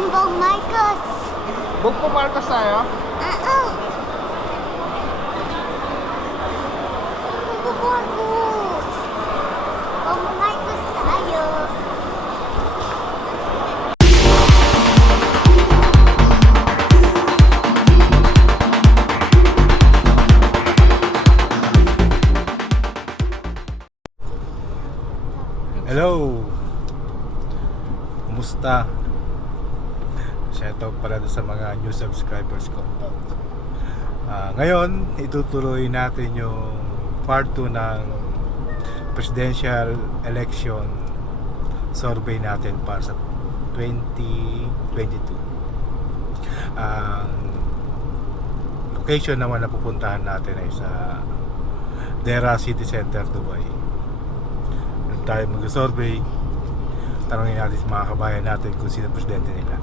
Bongbong Marcos. Bongbong Marcos tayo? Oo. Bongbong Marcos. Bongbong Marcos tayo. Hello! Kumusta? Shoutout pala sa mga new subscribers ko. Ngayon, itutuloy natin yung part 2 ng presidential election survey natin para sa 2022. Ang location naman na pupuntahan natin ay sa Dera City Center, Dubai. Doon tayo mag-survey. Tanungin natin sa mga kabayan natin kung sino presidente nila.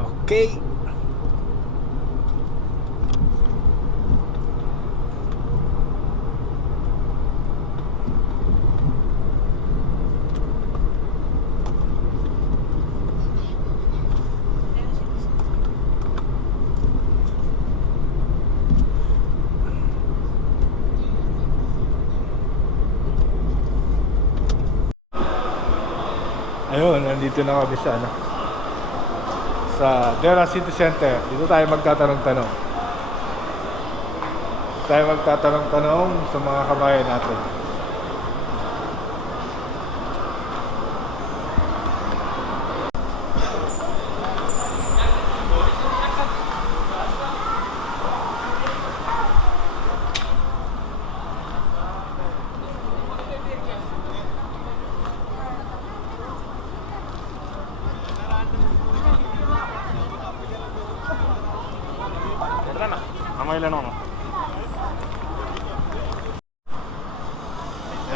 Okay. Ayun, nandito na kami sa Dera City Center. Dito tayo magtatanong-tanong. Tayo magtatanong-tanong sa mga kabayan natin.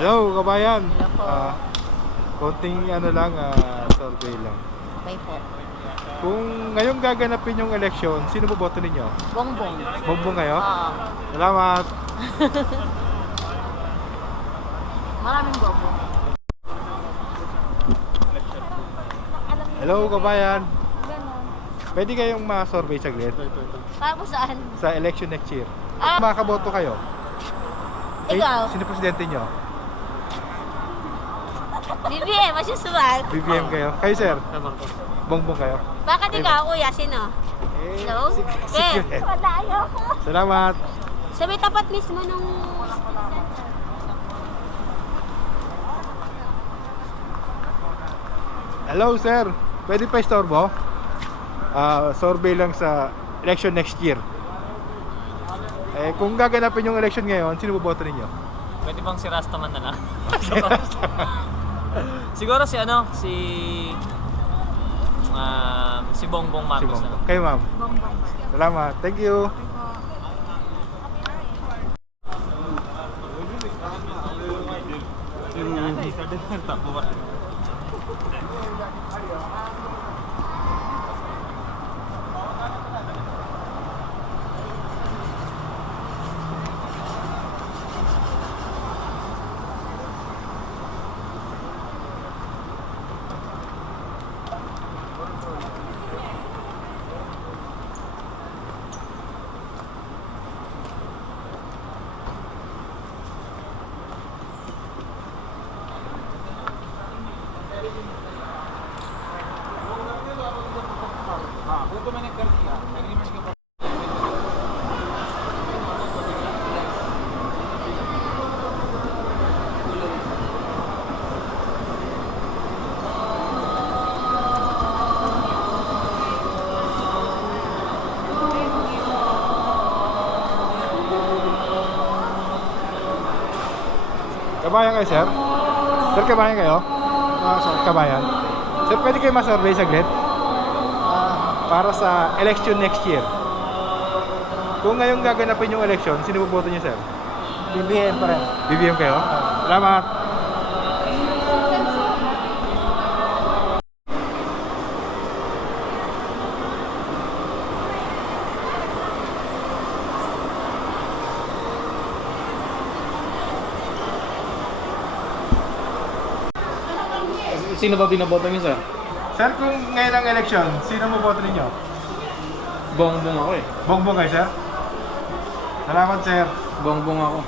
Hello kabayan. Hello po. Konting survey lang. Okay po. Kung ngayong gaganapin yung election, sino boboto ninyo? Bongbong. Bongbong kayo? Oo. Salamat. Maraming bongbong. Hello kabayan. Pwede kayong ma-survey saglit Para po saan? sa election next year. Ah. Makaboto kayo. Ikaw? Sino presidente nyo? BBM, masusuwal. BBM kayo? Kayo sir? Bongbong kayo? Bakit ikaw, kuya? Sino? Hello? Secret. Wala, ayoko. Salamat. Sa may tapat mismo nung... Hello sir. Pwede pa istorbo? Survey lang sa election next year. Kung gaganapin yung election ngayon, sino boboto ninyo? Pwede bang si Rastaman na lang? Siguro si si Bongbong Si Marcos na Bongbong. lang. Kayo ma'am. Bongbong. Salamat. Thank you. Kabayan kayo, sir? Sir, kabayan kayo? Kabayan. Sir, pwede kayo ma-survey saglit? Para sa election next year. Kung ngayong gaganapin yung election, sino boboto niyo, sir? BBM pa rin. BBM kayo? Salamat. Sino ba binoboto niyo, sir? Sir, kung ngayon ang eleksyon, sino mo boto ninyo? Bongbong ako eh. Bongbong kayo, sir? Salamat, sir. Bongbong ako.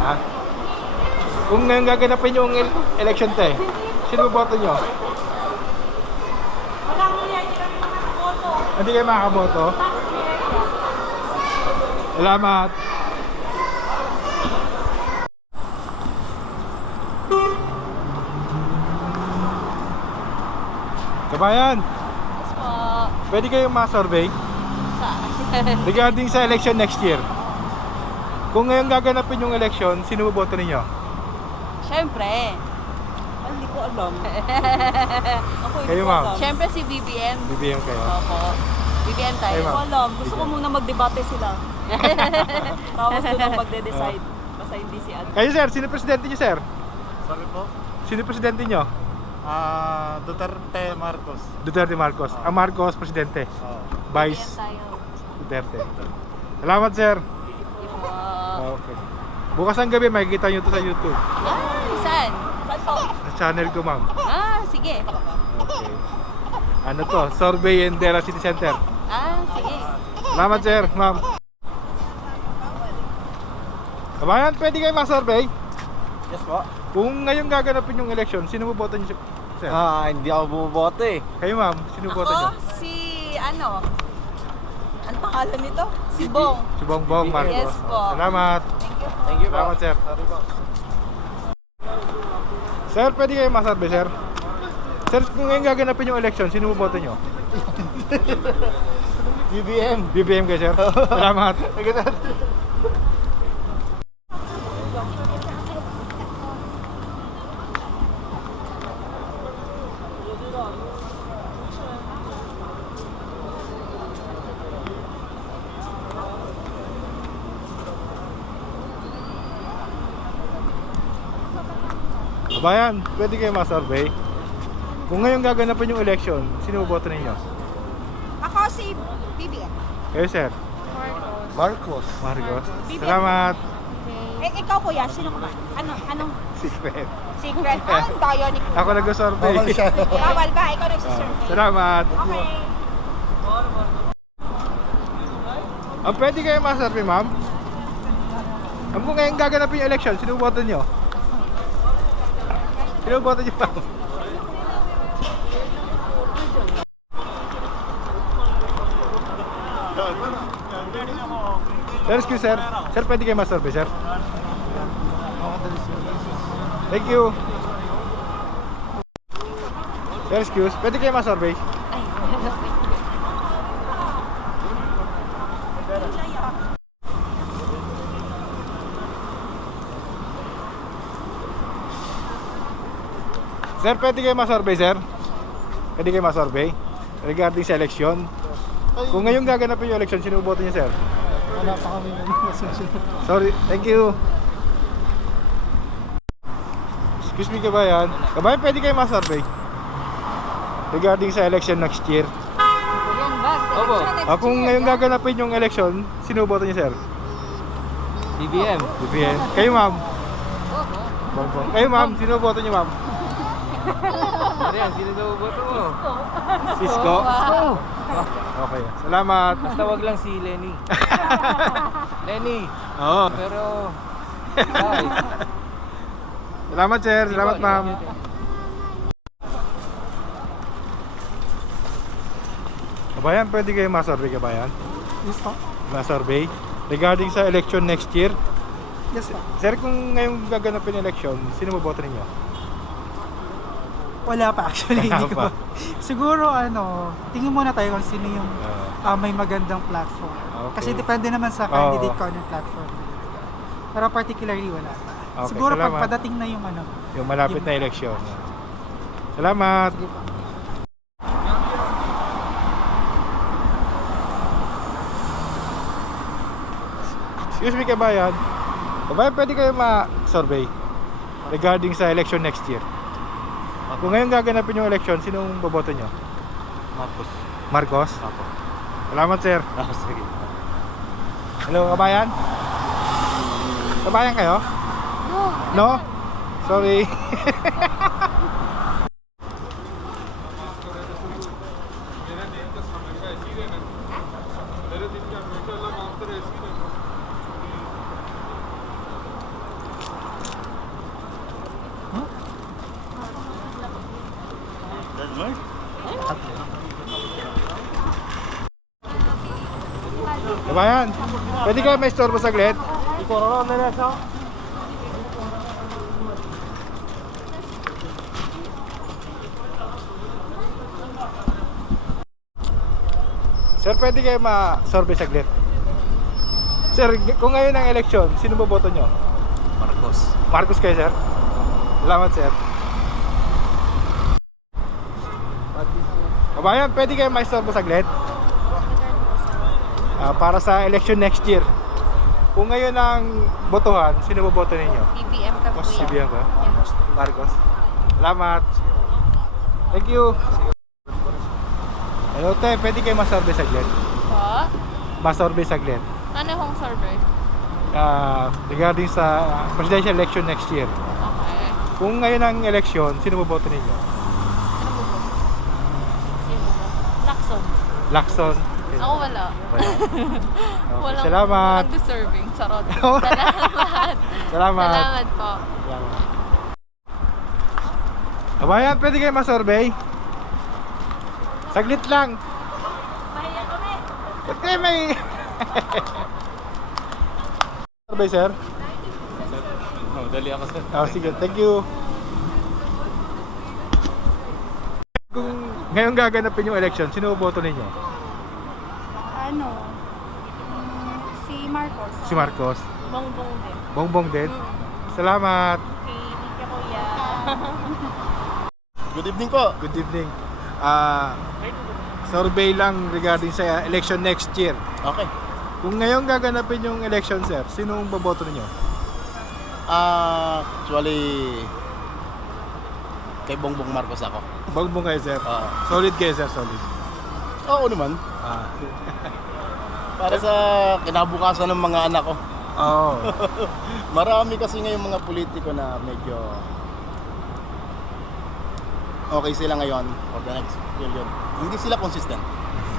Ha? Kung ngayon gaganapin yung election, te, sino mo boto nyo? Hindi kayo makakaboto? Salamat. Kabayan, Yes po. pwede kayong ma-survey regarding sa election next year. Kung ngayon gaganapin yung election, sino mo boto ninyo? Siyempre. Hindi ko alam. Ako hindi Kayo, ko ma'am. alam. Siyempre si BBM. BBM kayo. Opo. BBM tayo. Kayo, Hindi ma'am. ko alam. Gusto ko muna magdebate sila. Tapos doon magde-decide. Basta hindi si Ad. Kayo, sir, sino presidente nyo, sir? Sorry po? Sino presidente nyo? Duterte Marcos. Duterte Marcos. Ang Marcos, presidente. BBM Vice tayo. Duterte. Salamat, sir. Okay. Bukas ang gabi, makikita nyo to sa YouTube. Saan? Saan po? Sa channel ko, ma'am. Sige. Okay. Ano to? Survey in Dela City Center. Sige. Salamat, sir, ma'am. Kabayan, pwede kayo ma-survey? Yes po? Kung ngayon gaganapin yung election, sino mo boto nyo, sir? Hindi ako bumoboto eh. Kayo, ma'am, sino boto nyo? Si ano pangalan nito? Si Bong. Si Bongbong Marcos. Yes po. Salamat. Thank you po. Salamat, sir. Sorry po. Sir, pwede kayo ma-survey, sir? Sir, kung ngayon gaganapin yung election, sino mo boto nyo? BBM. BBM kayo, sir? Salamat. Kabayan, pwede kayo ma-survey? Kung ngayon gaganapin yung election, sino mo boto ninyo? Ako si BBM. Kayo, sir? Marcos. Marcos. Salamat. Ikaw kuya, sino ka ba? Anong Secret. secret? Ang daya ni Ako nag-survey. Bawal ba? Ikaw nagsisurvey. Salamat. Okay. Pwede kayo ma-survey, ma'am? Kung ngayon gaganapin yung election, sino mo boto nyo? Sino mo boto nyo, ma'am? Sir, excuse, sir. Sir, pwede kayo ma-survey, sir? Thank you. Sir, excuse. Pwede kayo ma-survey? Sir, pwede kayo ma-survey, sir? Pwede kayo ma-survey? Regarding sa election? Kung ngayon gaganapin yung election, sino boto niyo, sir? Wala pa kami Sorry, thank you. Excuse me, kabayan. Kabayan, pwede kayo ma-survey? Regarding sa election next year. Yan ba? Opo. Kung ngayon gaganapin yung election, sino boto niyo, sir? BBM. BBM. Kayo, ma'am? Bongbong. Kayo, ma'am? Sino boto niyo, ma'am? Marian, sino daw boto mo? Cisco? Okay. Salamat. Basta wag lang si Lenny. Lenny. Oo. Pero... Salamat, sir. Salamat, ma'am. Kabayan, pwede kayo ma-survey, kabayan? Yes po. Ma-survey? Regarding sa election next year? Yes po. Sir, kung ngayong gaganapin election, sino mo boto ninyo? Wala pa actually. Wala Hindi pa. ko. Siguro tingin muna tayo kung sino yung may magandang platform. Okay. Kasi depende naman sa candidate ko ng platform. Pero particularly wala pa. Okay, Siguro salamat. pag padating na yung Yung malapit na election. Salamat. Sige po. Excuse me, kabayan. Kabayan, pwede kayo ma-survey regarding sa election next year? Kung ngayon gaganapin yung election, sinong boboto nyo? Marcos. Marcos? Apo. Salamat, sir. Sige. Hello, kabayan? Kabayan kayo? No. Sorry. Kabayan, pwede kayo may store saglit? Sir, pwede kayo ma-survey saglit? Sir, kung ngayon ang eleksyon, sino boboto nyo? Marcos. Marcos kayo, sir? Salamat, sir. Kabayan, pwede kayo ma-survey saglit? Para sa election next year. Kung ngayon ang botohan, sino boboto ninyo? BBM ka po yan. CBM ba? Marcos. Salamat. Thank you. Hello, te. Pwede kayo ma-survey saglit? Po? Ma-survey saglit. Ano hong survey? Regarding sa presidential election next year. Okay. Kung ngayon ang election, sino boboto ninyo? Sino ba? Lacson. Lacson. Ako wala. Wala. Okay, Walang, salamat. walang deserving. Charot. Salamat. Salamat. Salamat po. Salamat. Kabayan, pwede kayo ma-survey? Saglit lang. Pwede may... survey, sir? Oh, dali ako sir. Oh, sige, thank you. Kung ngayon gaganapin yung election, sino boto ninyo? Ano? Si Marcos. Si Marcos. Bongbong din. Bongbong din. Salamat. Okay, thank you kuya. Good evening po. Good evening. Survey lang regarding sa election next year. Okay. Kung ngayon gaganapin yung election, sir, sino ang boboto ninyo? Actually, kay Bongbong Marcos ako. Bongbong kayo, sir. Solid kayo, sir, solid. Oo naman. Para sa kinabukasan ng mga anak ko. Oo. Marami kasi ngayong mga politiko na medyo okay sila ngayon for the next period. Hindi sila consistent.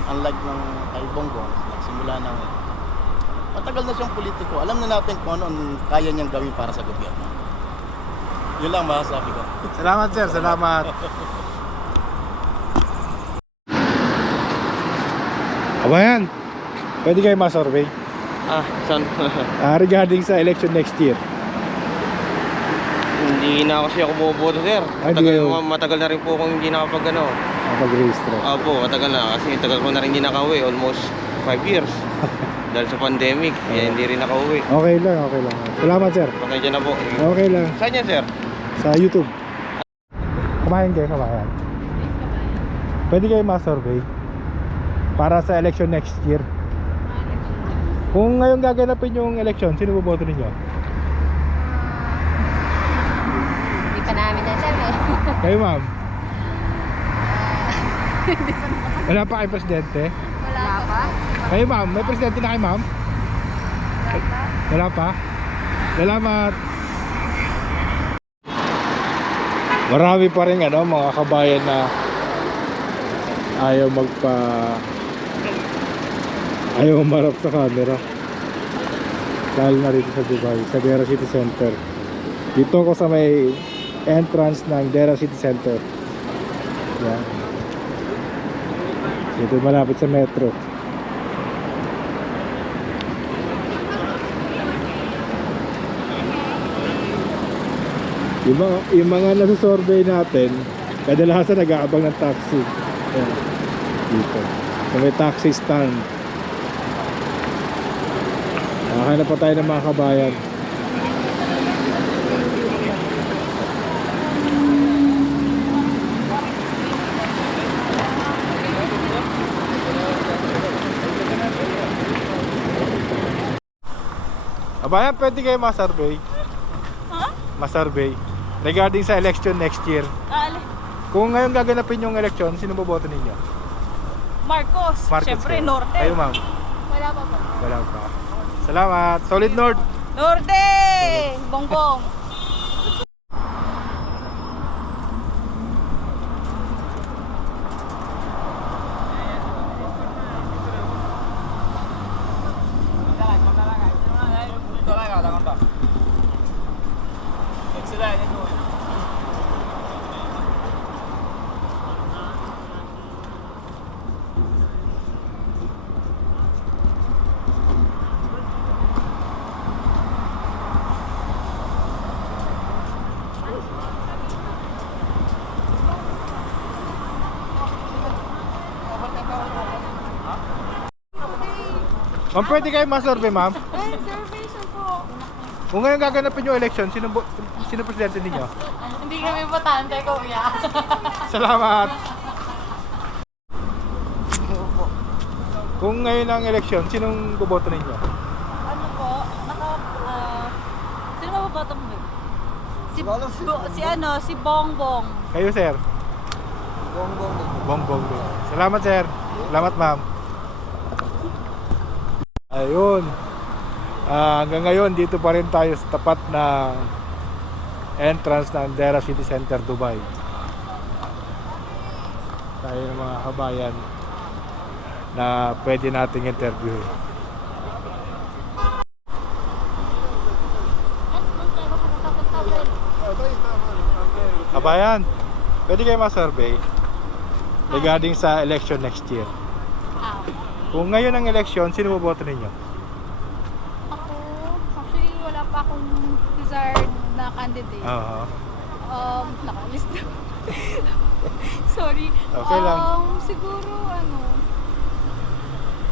Unlike ng kay Bongbong, nagsimula ng matagal na siyang politiko. Alam na natin kung ano ang kaya niyang gawin para sa gobyerno. Yun lang masasabi ko. Salamat, sir. Salamat. Kabayan, pwede kayo ma-survey? Saan? Regarding sa election next year. Hindi na kasi ako bumoboto, sir. Hindi kayo. Matagal na rin po akong hindi nakapag ano. Mag-register. Opo, matagal na. Kasi tagal ko na rin hindi nakauwi. Almost 5 years. Dahil sa pandemic, kaya hindi rin nakauwi. Okay lang, okay lang. Salamat, sir. Pasensya na po. Okay lang. Saan yan, sir? Sa YouTube. Kabayan kayo, kabayan. Pwede kayo ma-survey para sa election next year. Kung ngayon gaganapin yung election, sino boboto ninyo? Hindi pa namin alam eh. Kayo, ma'am? Wala pa kayo presidente? Wala pa? Kayo, ma'am? May presidente na kayo, ma'am? Wala pa? Salamat. Marami pa rin mga kabayan na ayaw umarap sa camera. Lalo na rito sa Dubai, sa Dera City Center. Dito ako sa may entrance ng Dera City Center. Yan. Dito malapit sa metro. Yung mga nasa-survey natin, kadalasan nag-aabang ng taxi. Yan. Dito. So may taxi stand. Nakahanap pa tayo ng mga kabayan. Kabayan, pwede kayo ma-survey? Ma-survey regarding sa election next year. Kung ngayon gaganapin yung election, sino boboto ninyo? Marcos. Siyempre, kayo. Norte. Kayo, ma'am? Wala pa po. Wala pa. Salamat. Solid North. Norte! Bongbong. Ma'am, pwede kayo ma-survey, ma'am? Ay, reservation po. Kung ngayon gaganapin yung election, sino presidente ninyo? Hindi kami botante, kuya. Salamat! Kung ngayon ang election, sinong boboto ninyo? Ano po? Sino ba babato mo? Si Bongbong. Kayo, sir? Bongbong din. Salamat, sir. Salamat, ma'am. Ayun. Hanggang ngayon, dito pa rin tayo sa tapat na entrance ng Andera City Center, Dubai. Tayo ng mga kabayan na pwede nating interview. Kabayan, pwede kayo ma-survey regarding sa election next year. Kung ngayon ang election, sino boboto ninyo? Ako, actually, wala pa akong desired na candidate. Oo. Nakalist na. Sorry. Okay lang. Siguro,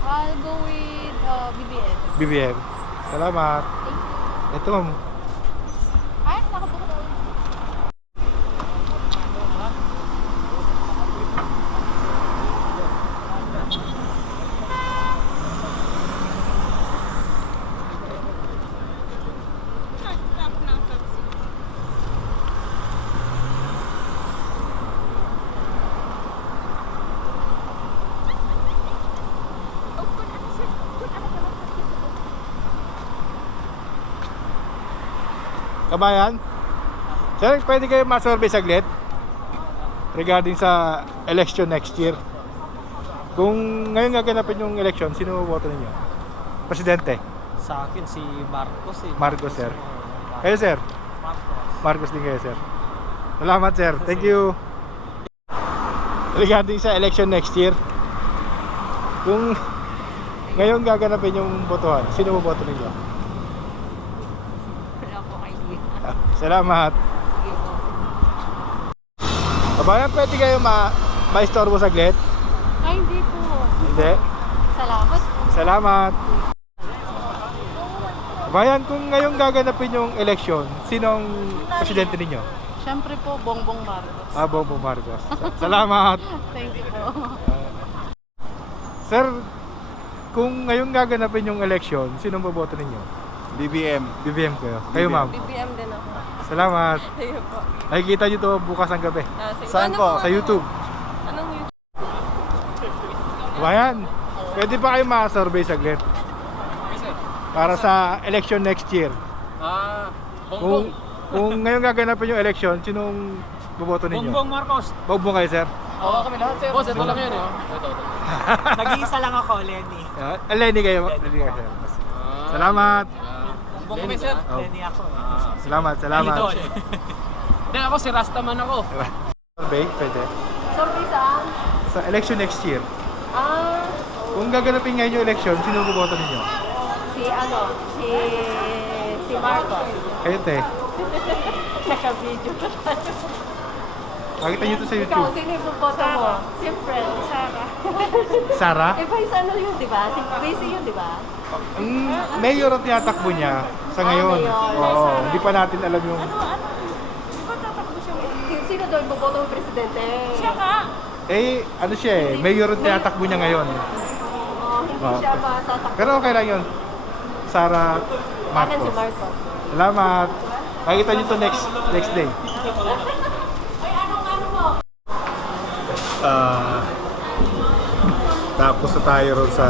I'll go with BBM. BBM. Salamat. Ito, ma'am. Ay, nakabuka daw. Kabayan? Sir, pwede kayo ma-survey saglit? Regarding sa election next year. Kung ngayon gaganapin yung election, sino boto ninyo? Presidente? Sa akin, si Marcos eh. Marcos, sir. Kayo, sir? Marcos din kayo, sir. Salamat, sir. Thank you. Regarding sa election next year, kung ngayon gaganapin yung botohan, sino boto ninyo? Wala po idea. Salamat. Kabayan, pwede kayo ma-istorbo saglit? Ay, hindi po. Hindi? Salamat. Salamat. Kabayan, kung ngayon gaganapin yung election, sinong presidente ninyo? Siyempre po, Bongbong Marcos. Bongbong Marcos. Salamat. Thank you po. Sir, kung ngayon gaganapin yung election, sinong boboto ninyo? BBM. BBM kayo. Kayo, ma'am. BBM din ako. Salamat. Ayun po. Nakikita nyo to bukas ng gabi. Sige. Saan po? Sa YouTube. Anong YouTube? Kabayan, pwede pa kayo ma-survey saglit? Para sa election next year. Kung ngayon gaganapin yung election, sinong boboto ninyo? Bongbong Marcos. Bongbong kayo, sir? Oo, kami lahat, sir. Boss, ito lang yun eh. Ito. Nag-iisa lang ako, Lenny. Lenny kayo. Lenny kayo, sir. Salamat. Bongbong kami, sir. Oh. Lenny ako. Salamat, salamat. Hindi, ako si Rastaman ako. Survey, pwede. Survey saan? Sa election next year. Ah, Kung gaganapin ngayon yung election, sino boboto ninyo? si Marcos. Kayo, te. Naka-video pa tayo. Makita nyo to sa Ikaw, YouTube. sino yung boboto mo? Siyempre. Sarah? Eh, vice ano yun, di ba? Si Gracie yun, di ba? Mayor ang tinatakbo niya sa ngayon. mayor. Oo, hindi pa natin alam yung... Sino daw yung boboto ng presidente? Siya ka. Eh, ano siya eh, mayor ang tinatakbo niya ngayon. Hindi Oo. siya masatakbo. Pero okay lang yun. Sarah Akin si Marcos. Marcos. Salamat. Makikita nyo to next day. Tapos na tayo ron sa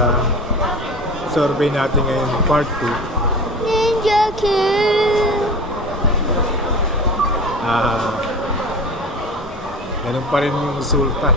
survey natin ngayon, part 2. Ninja Kill! Ganun pa rin yung resulta.